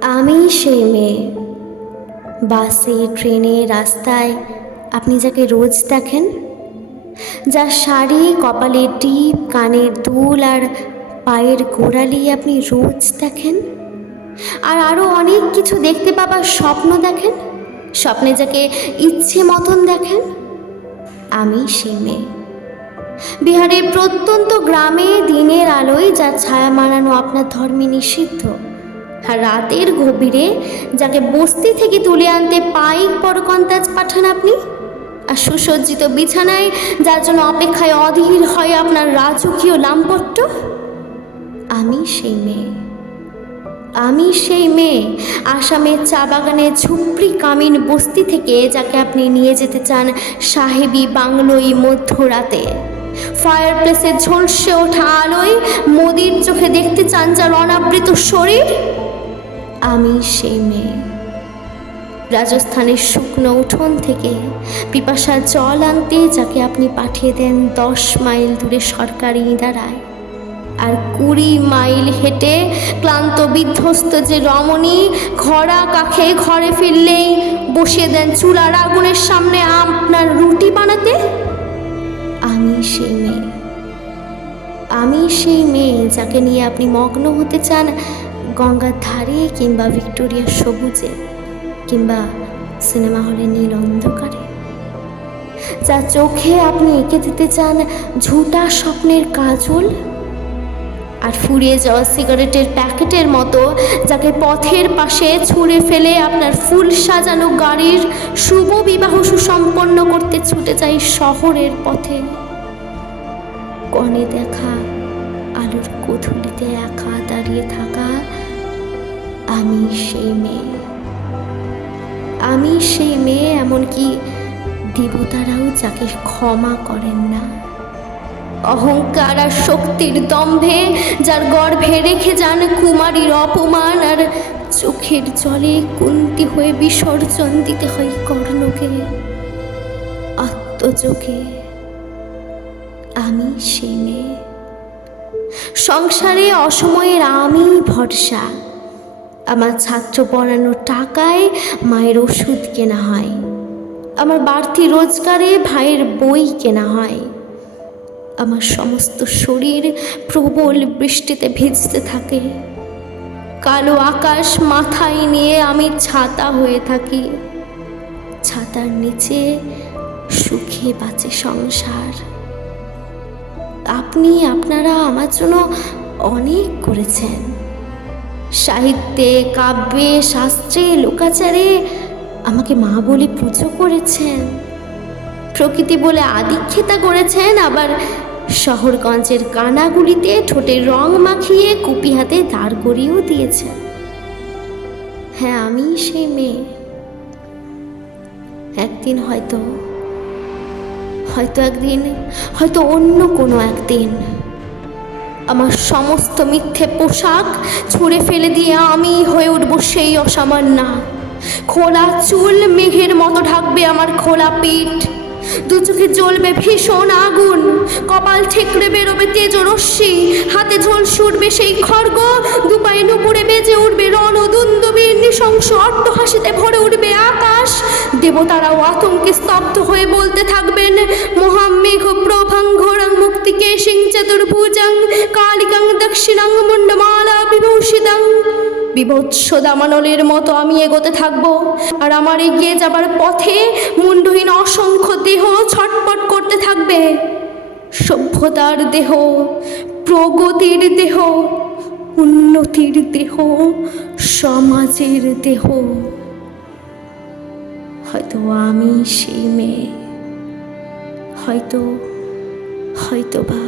আমি সেই মেয়ে। বাসে, ট্রেনে, রাস্তায় আপনি যাকে রোজ দেখেন, যার শাড়ি, কপালে টিপ, কানের দুল আর পায়ের গোড়ালি আপনি রোজ দেখেন, আর আরও অনেক কিছু দেখতে পাবার স্বপ্ন দেখেন, স্বপ্নে যাকে ইচ্ছে মতন দেখেন। আমি সেই মেয়ে। বিহারের প্রত্যন্ত গ্রামে দিনের আলোয় যার ছায়া মানানো আপনার ধর্মে নিষিদ্ধ, আর রাতের গভীরে যাকে বস্তি থেকে তুলে আনতে পাইক পরকন্তাজ পাঠান আপনি, আর সুসজ্জিত বিছানায় যার জন্য অপেক্ষায় অধীর হয় আপনার রাজকীয় লামপট্ট। আমি সেই মেয়ে। আমি সেই মেয়ে আসামের চা বাগানে ঝুপড়ি কামিন বস্তি থেকে যাকে আপনি নিয়ে যেতে চান সাহেবি বাংলোয় মধ্যরাতে। ফায়ার প্লেসে ঝলসে ওঠা আলোয় মোদির চোখে দেখতে চান যার অনাবৃত শরীর। আমি সেই মেয়ে। রাজস্থানের শুকনো উঠোন থেকে পিপাসার জল আনতে যাকে আপনি পাঠিয়ে দেন 10 মাইল দূরে সরকারি ইদারায়, আর 20 মাইল হেঁটে ক্লান্ত বিধ্বস্ত যে রমণী খরা কাখে ঘরে ফিরলেই বসিয়ে দেন চুলার আগুনের সামনে আপনার রুটি বানাতে। আমি সেই মেয়ে। আমি সেই মেয়ে যাকে নিয়ে আপনি মগ্ন হতে চান গঙ্গার ধারে, কিংবা ভিক্টোরিয়ার সবুজে, কিংবা সিনেমা হলে নীল অন্ধকারে, যার চোখে আপনি এঁকে দিতে চান ঝুটা স্বপ্নের কাজল, আর ফুরিয়ে যাওয়া সিগারেটের প্যাকেটের মতো যাকে পথের পাশে ছুঁড়ে ফেলে আপনার ফুল সাজানো গাড়ির শুভ বিবাহ সুসম্পন্ন করতে ছুটে যাই শহরের পথে। কনে দেখা আলোর কোঠুলিতে একা দাঁড়িয়ে থাকা আমি সেই মেয়ে। আমি সেই মেয়ে, এমনকি দেবতারাও যাকে ক্ষমা করেন না। অহংকার আর শক্তির দম্ভে যার গর্ভে রেখে যান কুমারীর অপমান, আর চোখের জলে কুন্তি হয়ে বিসর্জন দিতে হয় কর্ণকে আত্মযোগে। আমি সেই মেয়ে। সংসারে অসময়ের আমি ভরসা। আমার ছাত্র পড়ানোর টাকায় মায়ের ওষুধ কেনা হয়, আমার বাড়তি রোজগারে ভাইয়ের বই কেনা হয়। আমার সমস্ত শরীর প্রবল বৃষ্টিতে ভিজতে থাকে। কালো আকাশ মাথায় নিয়ে আমি ছাতা হয়ে থাকি। ছাতার নিচে সুখে বাঁচে সংসার। আপনারা আমার জন্য অনেক করেছেন। সাহিত্যে, কাব্যে, শাস্ত্রে, লোকাচারে আমাকে মা বলে পুজো করেছেন। প্রকৃতি বলে আদিক্ষেতা করেছেন, আবার শহরগঞ্জের কানাগুলিতে ঠোঁটে রং মাখিয়ে কুপি হাতে দাঁড় করিয়েও দিয়েছেন। হ্যাঁ, আমি সেই মেয়ে। একদিন হয়তো অন্য কোনো একদিন আমার সমস্ত মিথ্যে পোশাক ছুঁড়ে ফেলে দিয়ে আমি হয়ে উঠব সেই অসামান্যা। খোলা চুল মেঘের মতো ঢাকবে আমার খোলা পিঠ, দু চোখে জ্বলবে ভীষণ আগুন, কপাল ঠেকড়ে বেরোবে তেজ রশ্মি, হাতে ঝলসে উঠবে সেই খড়গ, দুপায়ে নুপুরে বেজে উঠবে রণদুন্দুবীর নৃশংস অট্টহাসিতে ভরে উঠবে আকাশ। দেবতারাও আতঙ্কে স্তব্ধ হয়ে বলতে থাকবেন মহামেঘ প্রভাং ঘোরাং মুক্তিকেশিং চতুর্ভুজাং কালিকাং দক্ষিণাং মুন্ডমালা বিভূষিতাং। বিভৎস দামানলের মতো আমি এগোতে থাকবো, আর আমার এগিয়ে যাবার পথে মুন্ডহীন অসংখ্য দেহ ছটপট করতে থাকবে। সভ্যতার দেহ, প্রগতির দেহ, উন্নতির দেহ, সমাজের দেহ। হয়তো আমি সেই মেয়ে, হয়তো বা